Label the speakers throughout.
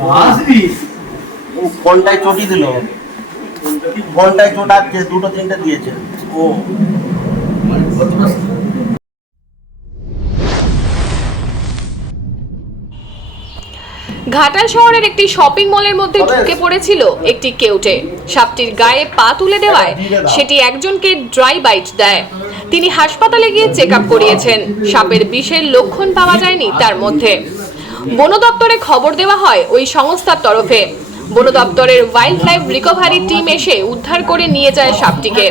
Speaker 1: আসবি?
Speaker 2: চটি দিল। দুটো তিনটে দিয়েছে।
Speaker 1: ও। মানে
Speaker 3: ঘাটাল শহরের একটি শপিং মলের মধ্যে ঢুকে পড়েছিল একটি কেউটে। সাপটির গায়ে পা তুলে দেওয়ায় সেটি একজনকে ড্রাই বাইট দেয়। তিনি হাসপাতালে গিয়ে চেক আপ করিয়েছেন। সাপের বিষের লক্ষণ পাওয়া যায়নি তার মধ্যে। বন দপ্তরে খবর দেওয়া হয় ওই সংস্থার তরফে। বন দপ্তরের ওয়াইল্ড লাইফ রিকভারি টিম এসে উদ্ধার করে নিয়ে যায় সাপটিকে।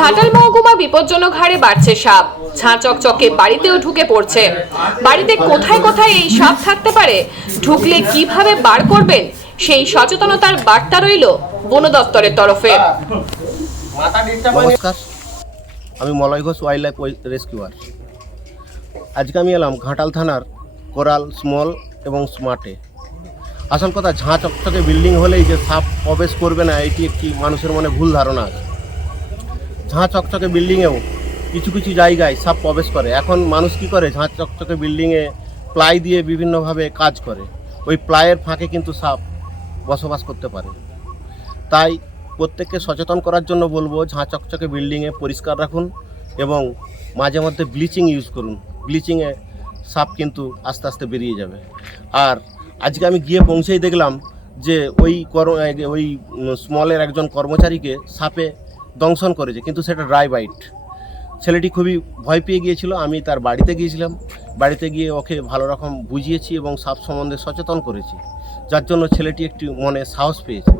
Speaker 3: ঘাটাল মহকুমা বিপজ্জনক হারে বাড়ছে সাপ। ঝাঁ চকচকে বাড়িতেও ঢুকে পড়ছে। বাড়িতে কোথায় কোথায় এই সাপ থাকতে পারে, ঢুকলে কীভাবে বার করবেন, সেই সচেতনতার বার্তা রইল বন দপ্তরের তরফে।
Speaker 2: নমস্কার, আমি Malay Ghosh wild life rescuer আজকে আমি এলাম ঘাটাল থানার কোরাল, স্মল এবং স্মার্টে। আসল কথা, ঝাঁ চকচকে বিল্ডিং হলেই যে সাপ প্রবেশ করবে না, এটি একটি মানুষের মনে ভুল ধারণা। আছে ঝাঁ চকচকে বিল্ডিংয়েও কিছু কিছু জায়গায় সাপ প্রবেশ করে। এখন মানুষ কি করে? ঝাঁ চকচকে বিল্ডিংয়ে প্লাই দিয়ে বিভিন্নভাবে কাজ করে। ওই প্লাইয়ের ফাঁকে কিন্তু সাপ বসবাস করতে পারে। তাই প্রত্যেককে সচেতন করার জন্য বলব, ঝাঁ চকচকে বিল্ডিংয়ে পরিষ্কার রাখুন এবং মাঝে মধ্যে ব্লিচিং ইউজ করুন। ব্লিচিংয়ে সাপ কিন্তু আস্তে আস্তে বেরিয়ে যাবে। আর আজকে আমি গিয়ে পৌঁছেই দেখলাম যে ওই কর, ওই স্মলের একজন কর্মচারীকে সাপে দংশন করেছে, কিন্তু সেটা ড্রাই বাইট। ছেলেটি খুবই ভয় পেয়ে গিয়েছিল, আমি তার বাড়িতে গিয়েছিলাম। বাড়িতে গিয়ে ওকে ভালো রকম বুঝিয়েছি এবং সাপ সম্বন্ধে সচেতন করেছি, যার জন্য ছেলেটি একটি মনে সাহস পেয়েছে।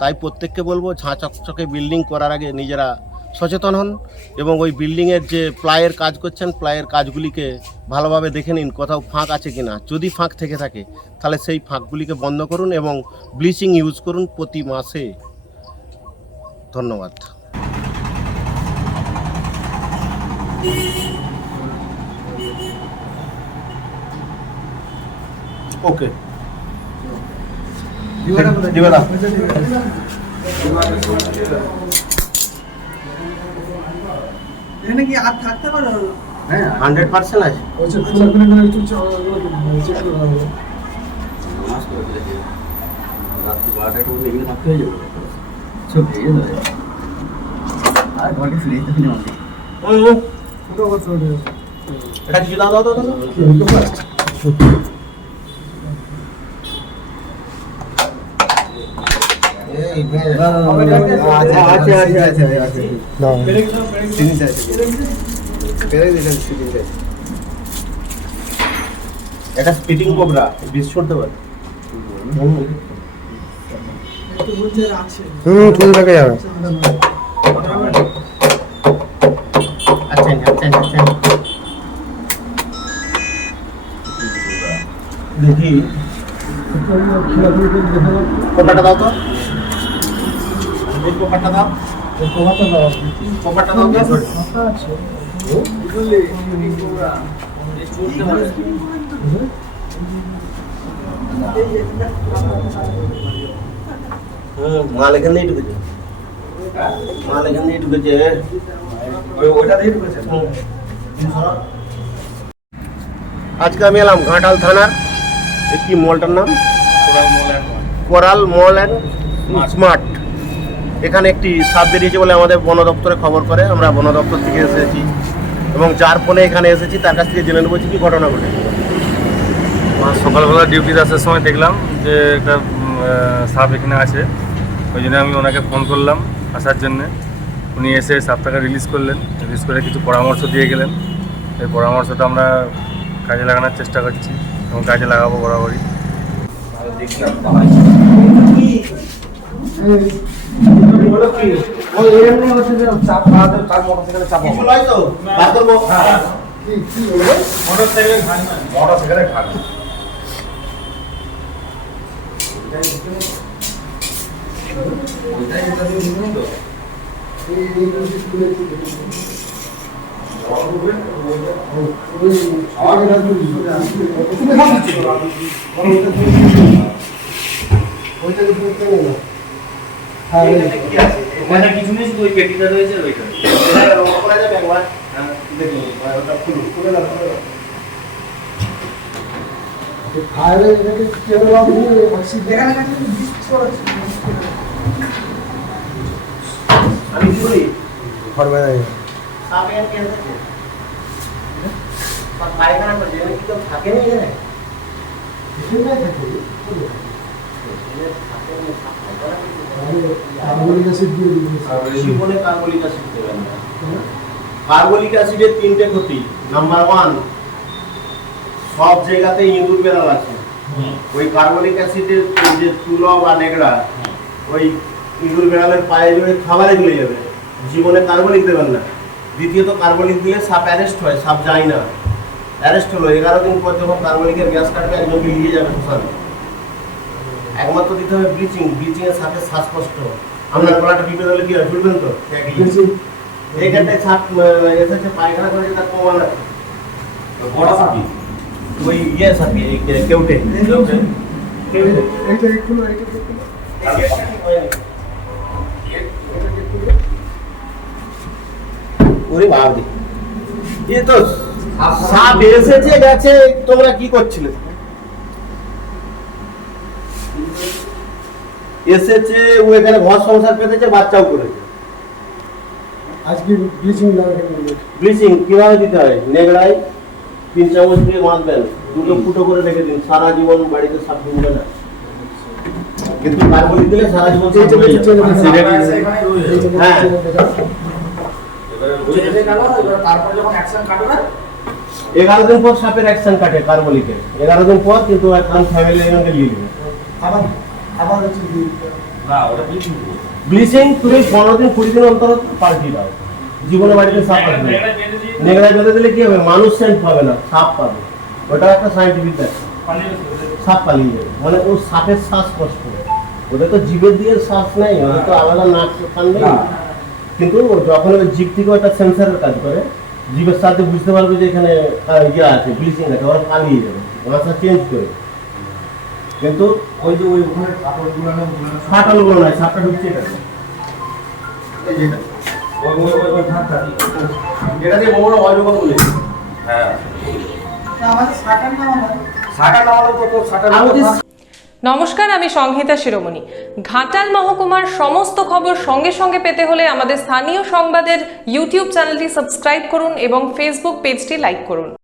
Speaker 2: তাই প্রত্যেককে বলব, ঝাঁ চকচকে বিল্ডিং করার আগে নিজেরা সচেতন হন এবং ওই বিল্ডিংয়ের যে প্লাইয়ের কাজ করছেন প্লাইয়ের কাজগুলিকে ভালোভাবে দেখে নিন কোথাও ফাঁক আছে কি না যদি ফাঁক থেকে থাকে তাহলে সেই ফাঁকগুলিকে বন্ধ করুন এবং ব্লিচিং ইউজ করুন প্রতি মাসে। ধন্যবাদ। ওকে। দিবে না
Speaker 4: এখানে কি আর থাকতে পারো?
Speaker 1: হ্যাঁ
Speaker 2: হান্ড্রেড পার্সেন্ট আছে।
Speaker 1: রাত্রি বারোটা একটা বলে থাকতে হয়ে যাবে। সব আর ঘরকে ফিরে যেতে ফিরে আমাকে
Speaker 4: ওটা
Speaker 2: এটা কিছু দাও দাও দাও দাও।
Speaker 1: আচ্ছা আচ্ছা আচ্ছা আচ্ছা সিরিজ আছে
Speaker 2: এটা স্পিডিং কোবরা বিষ ছড়তে পারে
Speaker 5: হুম
Speaker 2: আচ্ছা আচ্ছা আচ্ছা দেখি কোপাটা দাও তো এই কোপাটা দাও কোপাটা দাও তো
Speaker 4: আছে
Speaker 2: হুম মাল এখান দিয়েই ঢুকেছে মাল এখান দিয়েই ঢুকেছে
Speaker 1: ওই ওটা দিয়ে ঢুকেছে
Speaker 2: হুম। আজকে আমি এলাম ঘাটাল থানার একটি মলটার নাম কোরাল মল অ্যান্ড স্মার্ট এখানে একটি সাপ বেরিয়েছে বলে আমাদের বন দপ্তরে খবর করে আমরা বন দপ্তর থেকে এসেছি এবং যার ফোনে এখানে এসেছি তার কাছ থেকে জেনে নেব যে কি ঘটনা ঘটে
Speaker 6: আমার সকালবেলা ডিউটিতে আসার সময় দেখলাম যে একটা সাপ এখানে আছে। ওই জন্য আমি ওনাকে ফোন করলাম আসার জন্যে। উনি এসে সাপটাকে রিলিজ করলেন। রিলিজ করে কিছু পরামর্শ দিয়ে গেলেন। এই পরামর্শটা আমরা কাজে লাগানোর চেষ্টা করছি এবং কাজে লাগাবো বরাবরই।
Speaker 4: ওই এমনি হচ্ছে যে চাপ বাদ তার মোটরসাইকেলে চাপ
Speaker 2: কিছু নয় তো? বার করব?
Speaker 4: কি কি
Speaker 6: মোটরসাইকেলে খাবে
Speaker 1: ওইটাই এটা দিয়ে তো?
Speaker 4: এই এই স্কুলে ওই আগে রাখুন তুমি খাচ্ছি ওইটা কি তুমি কেন না হ্যাঁ
Speaker 2: আছে?
Speaker 1: ওখানে কিছু নেই শুধু ওই পেটিটা রয়েছে ওইটা।
Speaker 2: এটা করা যাবে একবার। দেখুন ওটা খুলুন খুলে দাও
Speaker 4: ফায়ারে এটাকে কেন বাবু অক্সিজেন
Speaker 2: আমি কি বলি
Speaker 4: ফরবে না
Speaker 2: সাপে আর কি বা পায়খানা করছে এখানে কি কেউ থাকেনি এখানে।
Speaker 4: অ্যাসিড দিয়ে
Speaker 2: জীবনে কার্বলিক অ্যাসিড দেবেন না। কার্বলিক অ্যাসিডের তিনটে ক্ষতি। নাম্বার ওয়ান সব জায়গাতে ইঁদুর বেড়াল আছে। ওই কার্বলিক অ্যাসিডের যে তুলো বা নেগড়া ওই ইঁদুর বেড়ালের পায়ে জড়ে খাবারে গলে যাবে। জীবনে কার্বলিক দেবেন না। দ্বিতীয়ত কার্বলিক দিলে সাপ অ্যারেস্ট হয় সাপ যায় না। অ্যারেস্ট হলো এগারো দিন পর যখন কার্বলিকের গ্যাস কাটবে একজনকে নিয়ে যাবে শ্মশানে। একমাত্র দিতে হবে ব্লিচিং ব্লিচিং এর সাথে শ্বাসকষ্ট। আপনার গলাটা টিপে দিলে কি হয়? ঝুলবেন তো?
Speaker 4: বেশি
Speaker 2: এইখানটায় ছাপ এসেছে পায়খানা করে তার প্রমাণ আছে।
Speaker 1: বড় সাপি
Speaker 2: ওই ইয়ে সাপি কেউটে। কেউটে।
Speaker 4: এইটা একটু এটা একটু
Speaker 2: ওরে বাবা এ তো সাপ এসেছে গেছে তোমরা কি করছিলে? এসেছে ও এখানে ঘর সংসার পেতেছে বাচ্চাও করেছে।
Speaker 4: আজকে ব্লিচিং লাগাতে
Speaker 2: ব্লিচিং কীভাবে দিতে হয়? নেগড়াই তিন চামচ দিয়ে দুটো ফুটো করে রেখে দিন। সারা জীবন বাড়িতে সাপ ঢুকবে না। কিন্তু কার্বলিক দিলে সারা জীবন
Speaker 1: এখানে
Speaker 2: হ্যাঁ।
Speaker 1: এবারে বুঝে গেছে। তারপর যখন অ্যাকশন কাটবে
Speaker 2: এগারো দিন পর সাপের অ্যাকশন কাটে কার্বলিকের। এগারো দিন পর কিন্তু একদম ফ্যামিলি এখানে নিয়ে নেবে
Speaker 4: আবার আবার হচ্ছে।
Speaker 1: না ওটা ব্লিচিং
Speaker 2: ব্লিচিং তুমি পনেরো দিন কুড়ি দিন অন্তর পাল্টি দাও। জীবনে বাড়িতে সাপ পাবে নেগড়া বেঁধে দিলে কি হবে? মানুষ সেন্ট পাবে না সাপ পাবে। ওটা একটা সাইন্টিফিক ব্যাপার সাপ পালিয়ে যাবে। মানে ও সাপের শ্বাস কষ্ট। ওদের তো জীবের দিয়ে শ্বাস নেই ওদের তো আলাদা নাক কান নেই। কিন্তু যখন ওই জীব থেকে একটা সেন্সারের কাজ করে জীবের সাথে বুঝতে পারবে যে এখানে ইয়ে আছে ব্লিচিং আছে ওরা পালিয়ে যাবে। ওরা চেঞ্জ করে। কিন্তু
Speaker 1: ওই যে ওই ওখানে কাপড় গুলানো গুলানো
Speaker 2: ফাটালগুলো নয় সাপটা ঢুকছে এটা। এই যে
Speaker 1: ওই ওই ওই ওই ধার
Speaker 2: এটা দিয়ে বড় অজগর বলে।
Speaker 1: হ্যাঁ। শাটা নামালো তো তোর শাটা
Speaker 2: আমাদের
Speaker 5: নমস্কার আমি সংহিতা শিরোমণি। ঘাটাল মহকুমার সমস্ত খবর সঙ্গে সঙ্গে পেতে হলে আমাদের স্থানীয় সংবাদের ইউটিউব চ্যানেলটি সাবস্ক্রাইব করুন এবং ফেসবুক পেজটি লাইক করুন।